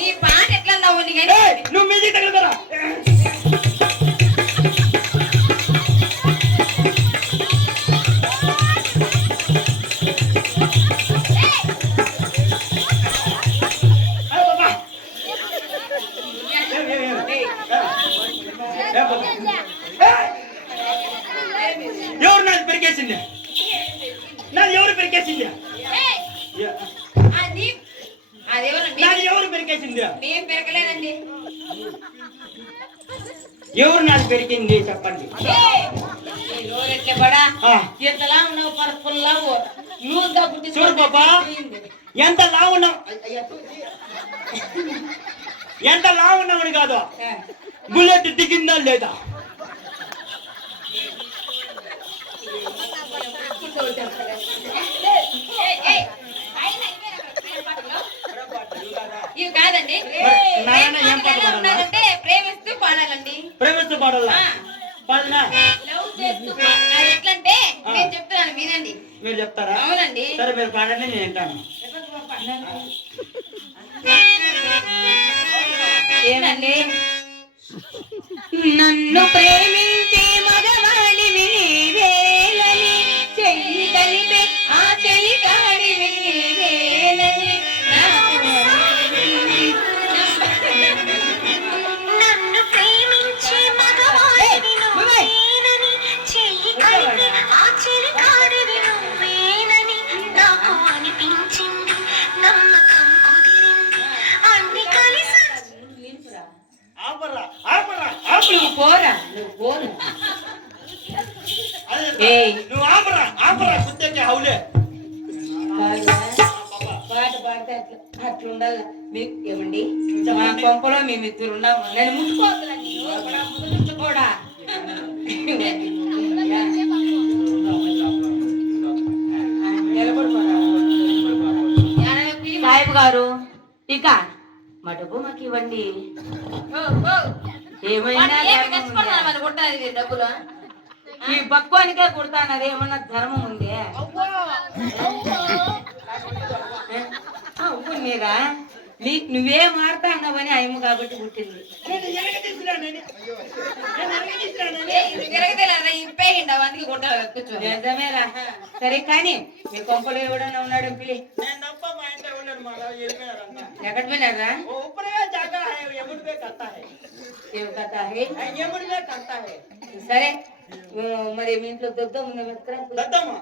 ఈ పాట ఎట్లా నవ్వుని కానీ నువ్వు మ్యూజిక్ తగలరా ఎవరు నాది పెరికేసింది నాది ఎవరు పెరికేసింది అది అదేవరండి నాది ఎవరు పెరికేసింది నేను పెరగలేదండి ఎవరు నాది పెరికింది చెప్పండి ఎట్లే బడా ఎంతలా ఉన్నావు పరపుల్లావు లూజ్గా పుట్టి చూడు పాపా ఎంత లావు ఉన్నావు ఎంత లావు ఉన్నామని కాదు బుల్లెట్ దిగిందా లేదా ఇవి కాదండి ప్రేమిస్తూ పాడాలండి ప్రేమిస్తూ పాడాలా పాడనా లవ్ చేస్తూ అది ఎట్లంటే నేను చెప్తున్నాను వినండి మీరు చెప్తారా అవునండి సరే మీరు పాడండి నేను వింటాను ఏనండి నన్ను ప్రేమించే మగవాడివి నీవేలని చెయ్యి కలిపే ఆ చెయ్యి కాడివి నీవేలని నన్ను ప్రేమించే మగవాడివి నువ్వేనని చెయ్యి కలిపి ఆ చెలికాడివి నువ్వేనని నాకు అనిపించింది నమ్మకం కుదిరింది అన్ని కలిసి ఆపరా ఆపరా ఆపరా నువ్వు పోరా నువ్వు పోను నువ్వు ఆపరా ఆపరా కుత్తకి హౌలే పాట పాడితే అట్లా అట్లా ఉండాలి మీకు ఏమండి మా కొంపలో మేము ఇద్దరు ఉన్నాము నేను ముట్టుకోవద్దండి ముట్టుకోడా సాహిబ్ గారు ఇక మా డబ్బు మాకు ఇవ్వండి ఏమైనా డబ్బులు ఈ పక్వానికే కుడతానది ఏమన్నా ధర్మం ఉంది ఉప్పు మీరా నువ్వేం ఆడతా అన్నావని అయ్యమ్మ కాబట్టి పుట్టింది నిజమేరా సరే కానీ మీ కొంపలో ఎవడన్నా ఉన్నాడు పిలి ఎక్కడ పోయినారా సరే మరి మీ ఇంట్లో దొద్దం ఉంది దద్దమ్మ